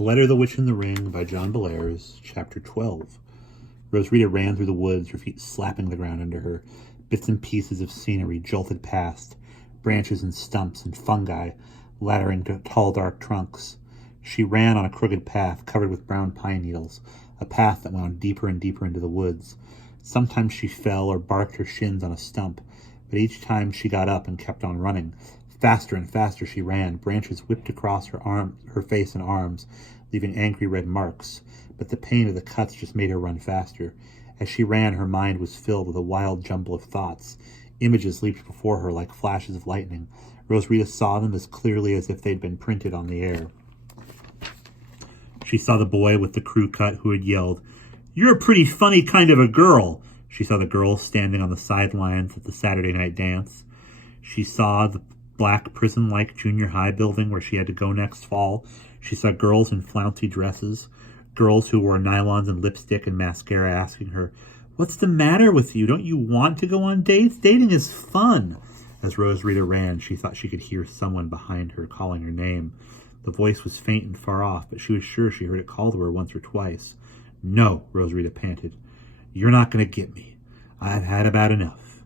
The Letter of the Witch in the Ring by John Bellairs, Chapter 12. Rosita ran through the woods, her feet slapping the ground under her. Bits and pieces of scenery jolted past, branches and stumps and fungi laddering to tall dark trunks. She ran on a crooked path covered with brown pine needles, a path that wound deeper and deeper into the woods. Sometimes she fell or barked her shins on a stump, but each time she got up and kept on running. Faster and faster she ran. Branches whipped across her face and arms, leaving angry red marks, but the pain of the cuts just made her run faster. As she ran, her mind was filled with a wild jumble of thoughts. Images leaped before her like flashes of lightning. Rosita saw them as clearly as if they'd been printed on the air. She saw the boy with the crew cut who had yelled, "You're a pretty funny kind of a girl." She saw the girls standing on the sidelines at the Saturday night dance. She saw the black prison-like junior high building where she had to go next fall. She saw girls in flouncy dresses, girls who wore nylons and lipstick and mascara asking her, "What's the matter with you? Don't you want to go on dates? Dating is fun." As Rosita ran, she thought she could hear someone behind her calling her name. The voice was faint and far off, but she was sure she heard it call to her once or twice. "No," Rosita panted. "You're not going to get me. I've had about enough.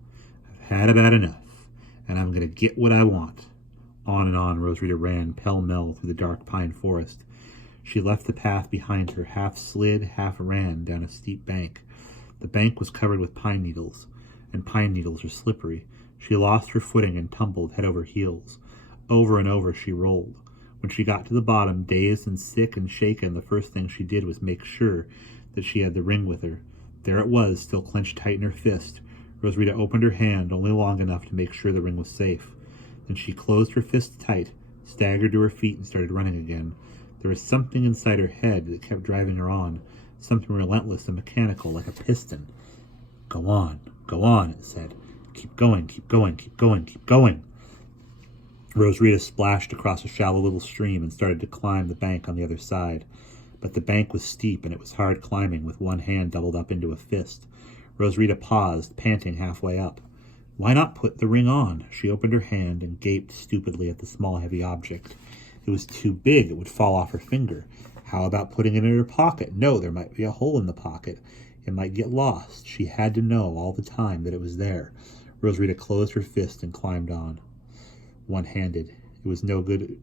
And I'm going to get what I want." On and on Rosita ran, pell-mell through the dark pine forest. She left the path behind her, half slid, half ran down a steep bank. The bank was covered with pine needles, and pine needles are slippery. She lost her footing and tumbled head over heels. Over and over she rolled. When she got to the bottom, dazed and sick and shaken, the first thing she did was make sure that she had the ring with her. There it was, still clenched tight in her fist. Rosita opened her hand only long enough to make sure the ring was safe. Then she closed her fist tight, staggered to her feet, and started running again. There was something inside her head that kept driving her on, something relentless and mechanical, like a piston. Go on, it said. Keep going, keep going, keep going, keep going." Rosita splashed across a shallow little stream and started to climb the bank on the other side. But the bank was steep, and it was hard climbing, with one hand doubled up into a fist. Rosita paused, panting halfway up. Why not put the ring on? She opened her hand and gaped stupidly at the small, heavy object. It was too big, it would fall off her finger. How about putting it in her pocket? No, there might be a hole in the pocket. It might get lost. She had to know all the time that it was there. Rosita closed her fist and climbed on. One-handed. It was no good,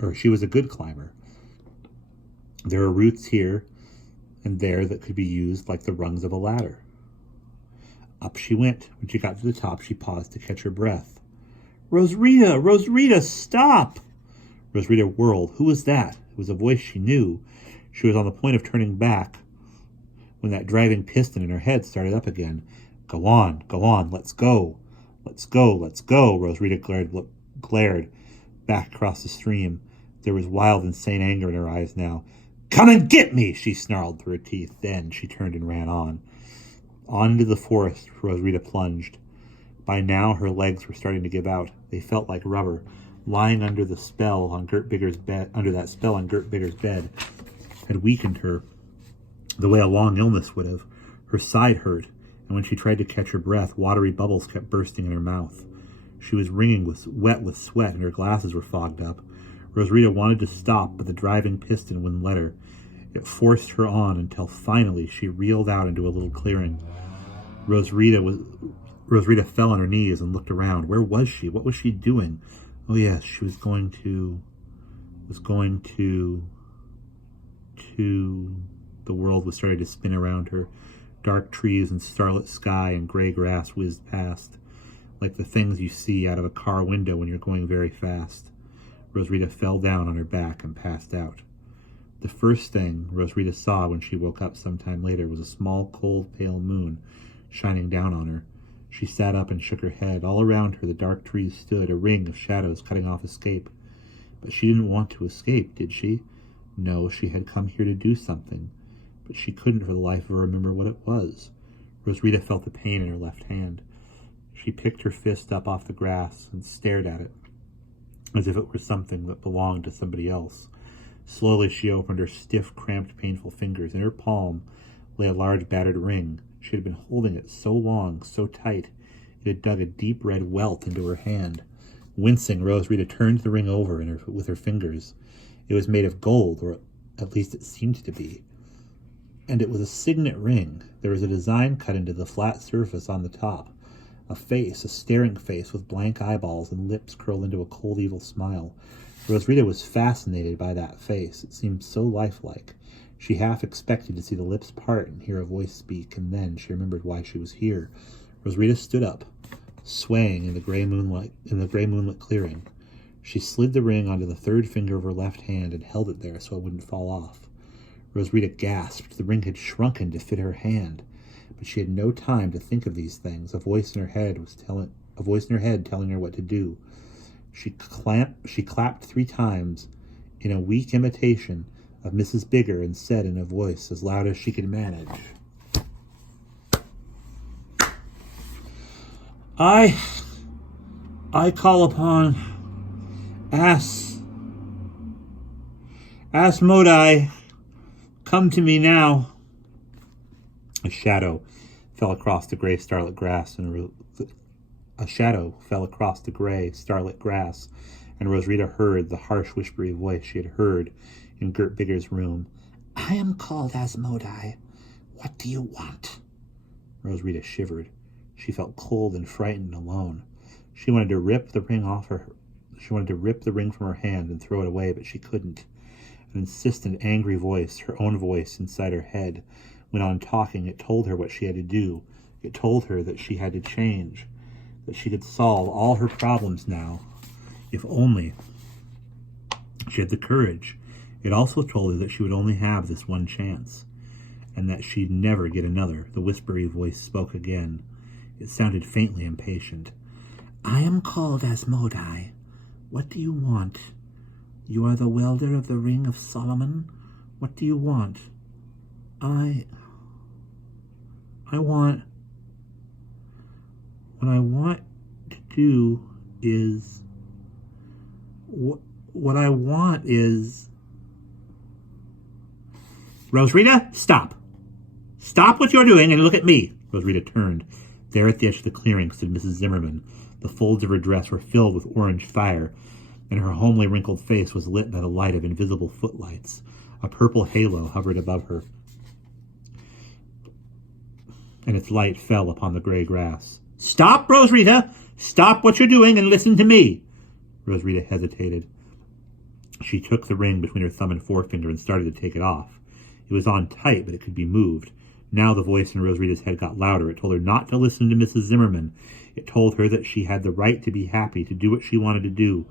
or she was a good climber. There were roots here and there that could be used like the rungs of a ladder. Up she went. When she got to the top, she paused to catch her breath. Rosita, stop!" Rosita whirled. Who was that? It was a voice she knew. She was on the point of turning back when that driving piston in her head started up again. Go on, let's go. Let's go. Rosita glared back across the stream. There was wild, insane anger in her eyes now. "Come and get me!" she snarled through her teeth. Then she turned and ran on. On into the forest Rosita plunged. By now her legs were starting to give out. They felt like rubber. Lying under that spell on Gert Bigger's bed had weakened her the way a long illness would have. Her side hurt, and when she tried to catch her breath, watery bubbles kept bursting in her mouth. She was wet with sweat, and her glasses were fogged up. Rosita wanted to stop, but the driving piston wouldn't let her. It forced her on until finally she reeled out into a little clearing. Rosita fell on her knees and looked around. Where was she? What was she doing? Oh yes, she was going to. The world was starting to spin around her. Dark trees and starlit sky and gray grass whizzed past, like the things you see out of a car window when you're going very fast. Rosita fell down on her back and passed out. The first thing Rosita saw when she woke up sometime later was a small, cold, pale moon shining down on her. She sat up and shook her head. All around her the dark trees stood, a ring of shadows cutting off escape. But she didn't want to escape, did she? No, she had come here to do something, but she couldn't for the life of her remember what it was. Rosita felt the pain in her left hand. She picked her fist up off the grass and stared at it, as if it were something that belonged to somebody else. Slowly she opened her stiff, cramped, painful fingers. In her palm lay a large battered ring. She had been holding it so long, so tight, it had dug a deep red welt into her hand. Wincing, Rosita turned the ring over with her fingers. It was made of gold, or At least it seemed to be. And it was a signet ring. There was a design cut into the flat surface on the top. A face, a staring face with blank eyeballs and lips curled into a cold, evil smile. Rosarita was fascinated by that face. It seemed so lifelike. She half expected to see the lips part and hear a voice speak, and then she remembered why she was here. Rosarita stood up, swaying in the gray moonlit clearing. She slid the ring onto the third finger of her left hand and held it there so it wouldn't fall off. Rosarita gasped. The ring had shrunken to fit her hand, but she had no time to think of these things. A voice in her head telling her what to do. She clapped 3 times in a weak imitation of Mrs. Bigger and said in a voice as loud as she could manage, I call upon Asmodai, come to me now. A shadow fell across the gray starlit grass, and Rosarita heard the harsh, whispery voice she had heard in Gert Bigger's room. I am called Asmodai. What do you want? Rosarita shivered. She felt cold and frightened and alone. She wanted to rip the ring from her hand and throw it away, but she couldn't. An insistent, angry voice, her own voice inside her head, went on talking. It told her what she had to do. It told her that she had to change, that she could solve all her problems now, if only she had the courage. It also told her that she would only have this one chance, and that she'd never get another. The whispery voice spoke again. It sounded faintly impatient. I am called Asmodai. What do you want? You are the welder of the Ring of Solomon. What do you want? I want... What I want to do is... What I want is... Rosarita, stop. Stop what you're doing and look at me. Rosarita turned. There at the edge of the clearing stood Mrs. Zimmerman. The folds of her dress were filled with orange fire, and her homely wrinkled face was lit by the light of invisible footlights. A purple halo hovered above her, and its light fell upon the gray grass. Stop, Rosarita! Stop what you're doing and listen to me! Rosarita hesitated. She took the ring between her thumb and forefinger and started to take it off. It was on tight, but it could be moved. Now the voice in Rosarita's head got louder. It told her not to listen to Mrs. Zimmerman. It told her that she had the right to be happy, to do what she wanted to do.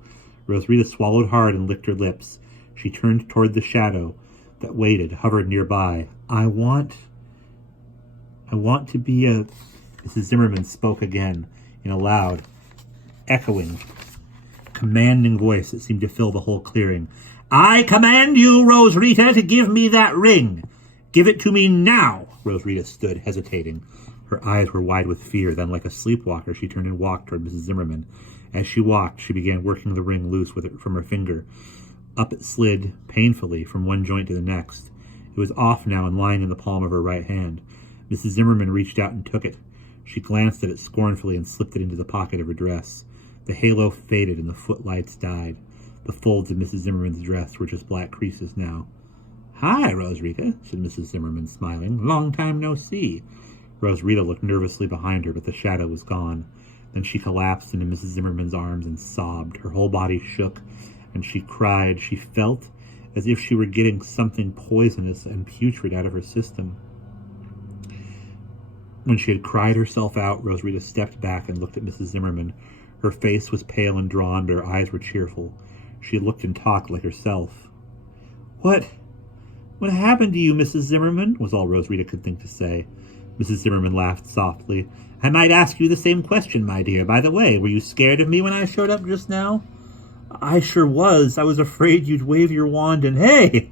Rosarita swallowed hard and licked her lips. She turned toward the shadow that waited, hovered nearby. I want to be a... Mrs. Zimmerman spoke again in a loud, echoing, commanding voice that seemed to fill the whole clearing. I command you, Rosarita, to give me that ring. Give it to me now. Rosarita stood, hesitating. Her eyes were wide with fear. Then, like a sleepwalker, she turned and walked toward Mrs. Zimmerman. As she walked, she began working the ring loose from her finger. Up it slid, painfully, from one joint to the next. It was off now and lying in the palm of her right hand. Mrs. Zimmerman reached out and took it. She glanced at it scornfully and slipped it into the pocket of her dress. The halo faded and the footlights died. The folds of Mrs. Zimmerman's dress were just black creases now. Hi, Rosarita, said Mrs. Zimmerman, smiling. Long time no see. Rosarita looked nervously behind her, but the shadow was gone. Then she collapsed into Mrs. Zimmerman's arms and sobbed. Her whole body shook, and she cried. She felt as if she were getting something poisonous and putrid out of her system. When she had cried herself out, Rosarita stepped back and looked at Mrs. Zimmerman. Her face was pale and drawn, but her eyes were cheerful. She looked and talked like herself. What happened to you, Mrs. Zimmerman? Was all Rosarita could think to say. Mrs. Zimmerman laughed softly. I might ask you the same question, my dear. By the way, were you scared of me when I showed up just now? I sure was. I was afraid you'd wave your wand and hey!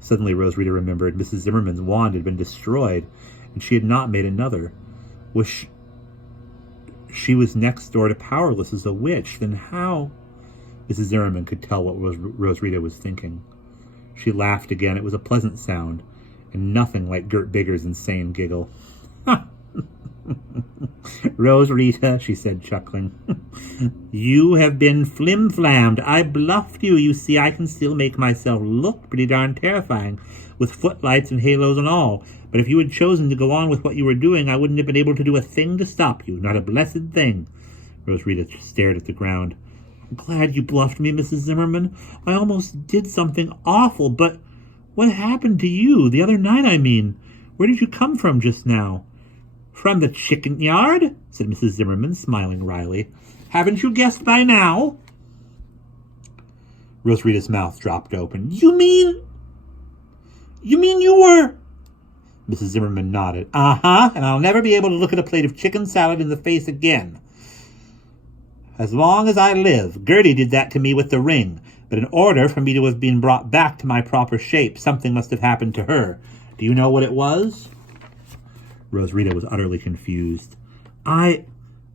Suddenly Rosarita remembered Mrs. Zimmerman's wand had been destroyed, and she had not made another. She was next door to powerless as a witch. Then how? Mrs. Zimmerman could tell what Rosarita was thinking. She laughed again. It was a pleasant sound, and nothing like Gert Bigger's insane giggle. Rosarita, she said, chuckling. You have been flim-flammed. I bluffed you. You see, I can still make myself look pretty darn terrifying, with footlights and halos and all. But if you had chosen to go on with what you were doing, I wouldn't have been able to do a thing to stop you. Not a blessed thing. Rosarita stared at the ground. I'm glad you bluffed me, Mrs. Zimmerman. I almost did something awful, but what happened to you? The other night, I mean. Where did you come from just now? From the chicken yard, said Mrs. Zimmerman, smiling wryly. Haven't you guessed by now? Rosarita's mouth dropped open. You mean you were... Mrs. Zimmerman nodded. Uh-huh, and I'll never be able to look at a plate of chicken salad in the face again. As long as I live. Gertie did that to me with the ring, but in order for me to have been brought back to my proper shape, something must have happened to her. Do you know what it was? Rosarita was utterly confused. I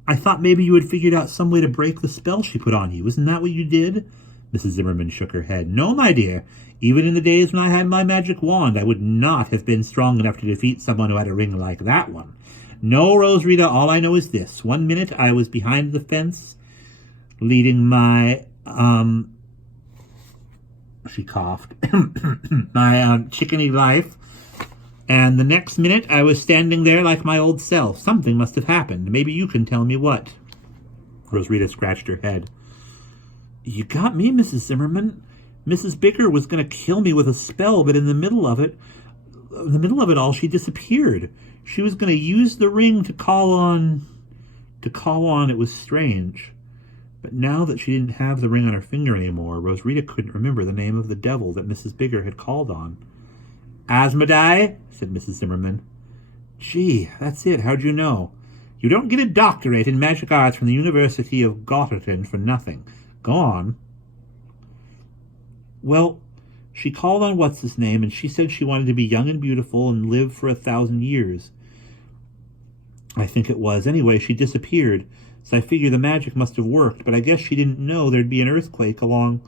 thought maybe you had figured out some way to break the spell she put on you. Isn't that what you did? Mrs. Zimmerman shook her head. No, my dear. Even in the days when I had my magic wand, I would not have been strong enough to defeat someone who had a ring like that one. No, Rosarita, all I know is this. One minute I was behind the fence, leading my, she coughed, my chickeny life. And the next minute, I was standing there like my old self. Something must have happened. Maybe you can tell me what. Rosarita scratched her head. You got me, Mrs. Zimmerman. Mrs. Bigger was going to kill me with a spell, but in the middle of it all, she disappeared. She was going to use the ring to call on. It was strange. But now that she didn't have the ring on her finger anymore, Rosarita couldn't remember the name of the devil that Mrs. Bigger had called on. Asmodai, said Mrs. Zimmerman. Gee, that's it. How'd you know? You don't get a doctorate in magic arts from the University of Gotterton for nothing. Go on. Well, she called on what's-his-name, and she said she wanted to be young and beautiful and live for 1,000 years. I think it was. Anyway, she disappeared, so I figure the magic must have worked, but I guess she didn't know there'd be an earthquake along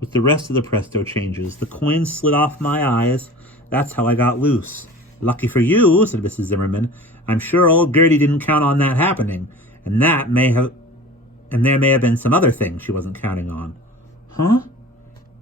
with the rest of the presto changes. The coins slid off my eyes. That's how I got loose. Lucky for you, said Mrs. Zimmerman. I'm sure old Gertie didn't count on that happening, and there may have been some other thing she wasn't counting on. Huh?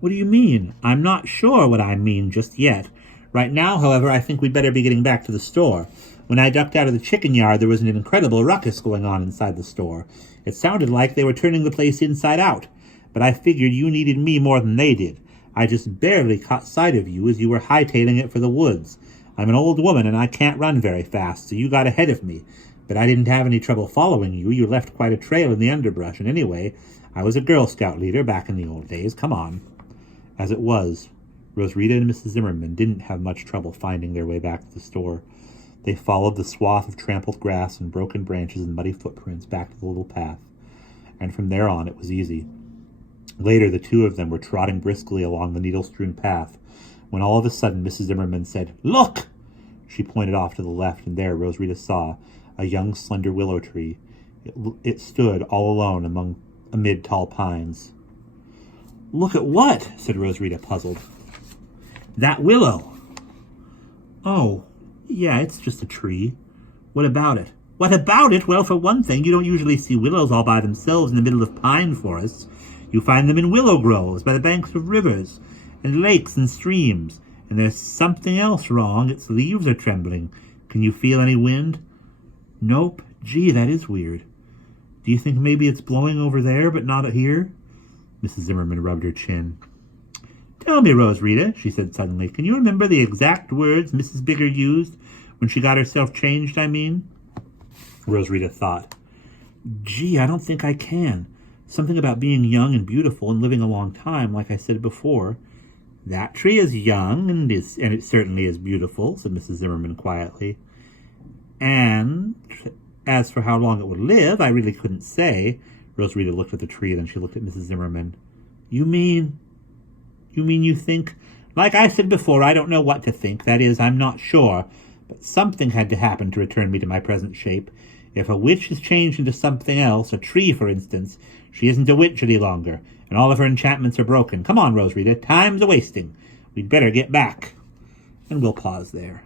What do you mean? I'm not sure what I mean just yet. Right now, however, I think we'd better be getting back to the store. When I ducked out of the chicken yard, there was an incredible ruckus going on inside the store. It sounded like they were turning the place inside out. But I figured you needed me more than they did. I just barely caught sight of you as you were hightailing it for the woods. I'm an old woman and I can't run very fast, so you got ahead of me. But I didn't have any trouble following you. You left quite a trail in the underbrush, and anyway, I was a Girl Scout leader back in the old days. Come on. As it was, Rosarita and Mrs. Zimmerman didn't have much trouble finding their way back to the store. They followed the swath of trampled grass and broken branches and muddy footprints back to the little path, and from there on it was easy. Later, the two of them were trotting briskly along the needle-strewn path, when all of a sudden Mrs. Zimmerman said, Look! She pointed off to the left, and there Rosarita saw a young, slender willow tree. It stood all alone amid tall pines. Look at what? Said Rosarita, puzzled. That willow. Oh, yeah, it's just a tree. What about it? What about it? Well, for one thing, you don't usually see willows all by themselves in the middle of pine forests. You find them in willow groves by the banks of rivers and lakes and streams. And there's something else wrong. Its leaves are trembling. Can you feel any wind? Nope. Gee, that is weird. Do you think maybe it's blowing over there but not here? Mrs. Zimmerman rubbed her chin. Tell me, Rosarita, she said suddenly, can you remember the exact words Mrs. Bigger used when she got herself changed, I mean? Rosarita thought. Gee, I don't think I can. Something about being young and beautiful and living a long time, like I said before. That tree is young, and it certainly is beautiful, said Mrs. Zimmerman quietly. And as for how long it would live, I really couldn't say. Rosarita looked at the tree, then she looked at Mrs. Zimmerman. You mean you think? Like I said before, I don't know what to think. That is, I'm not sure. But something had to happen to return me to my present shape. If a witch is changed into something else, a tree, for instance, she isn't a witch any longer, and all of her enchantments are broken. Come on, Rosarita, time's a-wasting. We'd better get back. And we'll pause there.